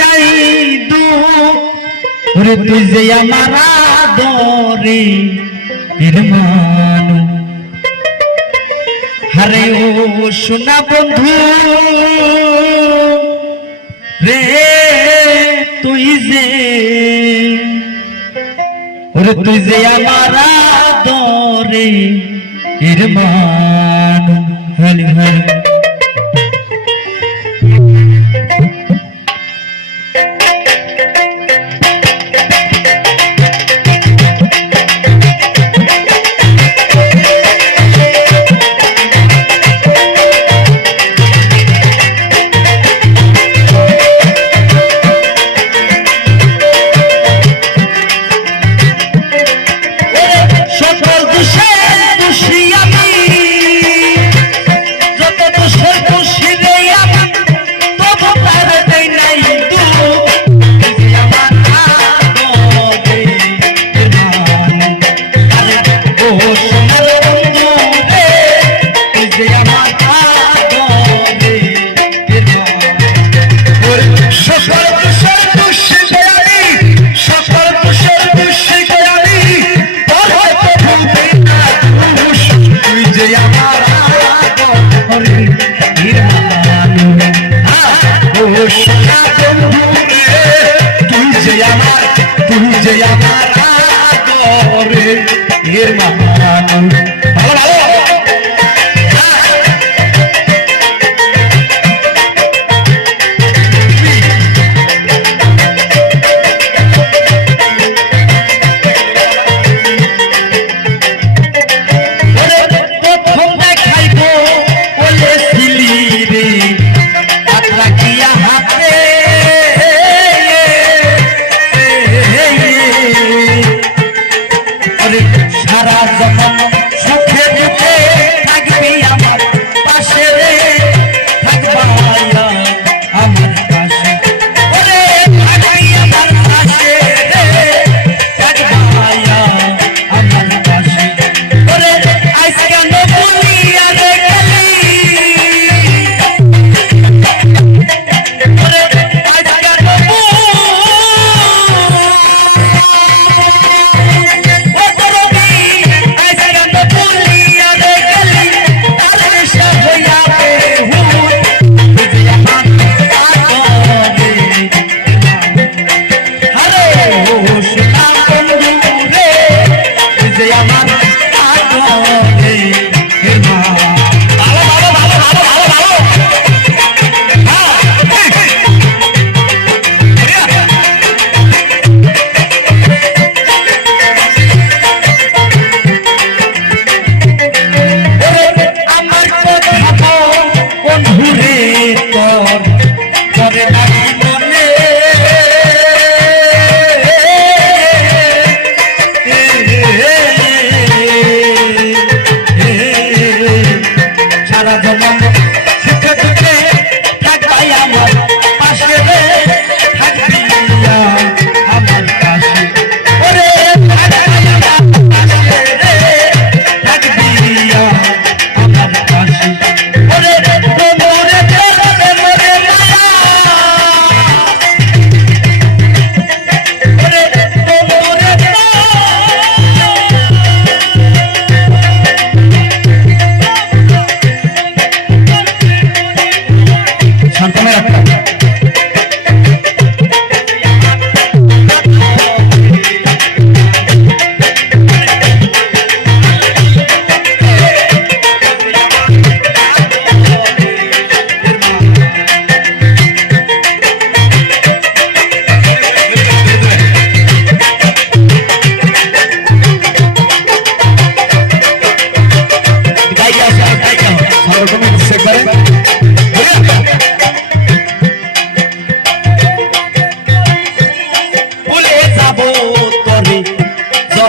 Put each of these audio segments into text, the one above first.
নাই দূর তুই যে আমার দরে নির্মাণ হরে ও সোনা বন্ধু, রে তুই যে ওরে তুই যে আমার দরে নির্মাণ হরে হরে। আমার আদরে এর মামানো সারা জমন সুখে দুঃখে থাকবি আমার যে আমার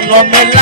Lomela.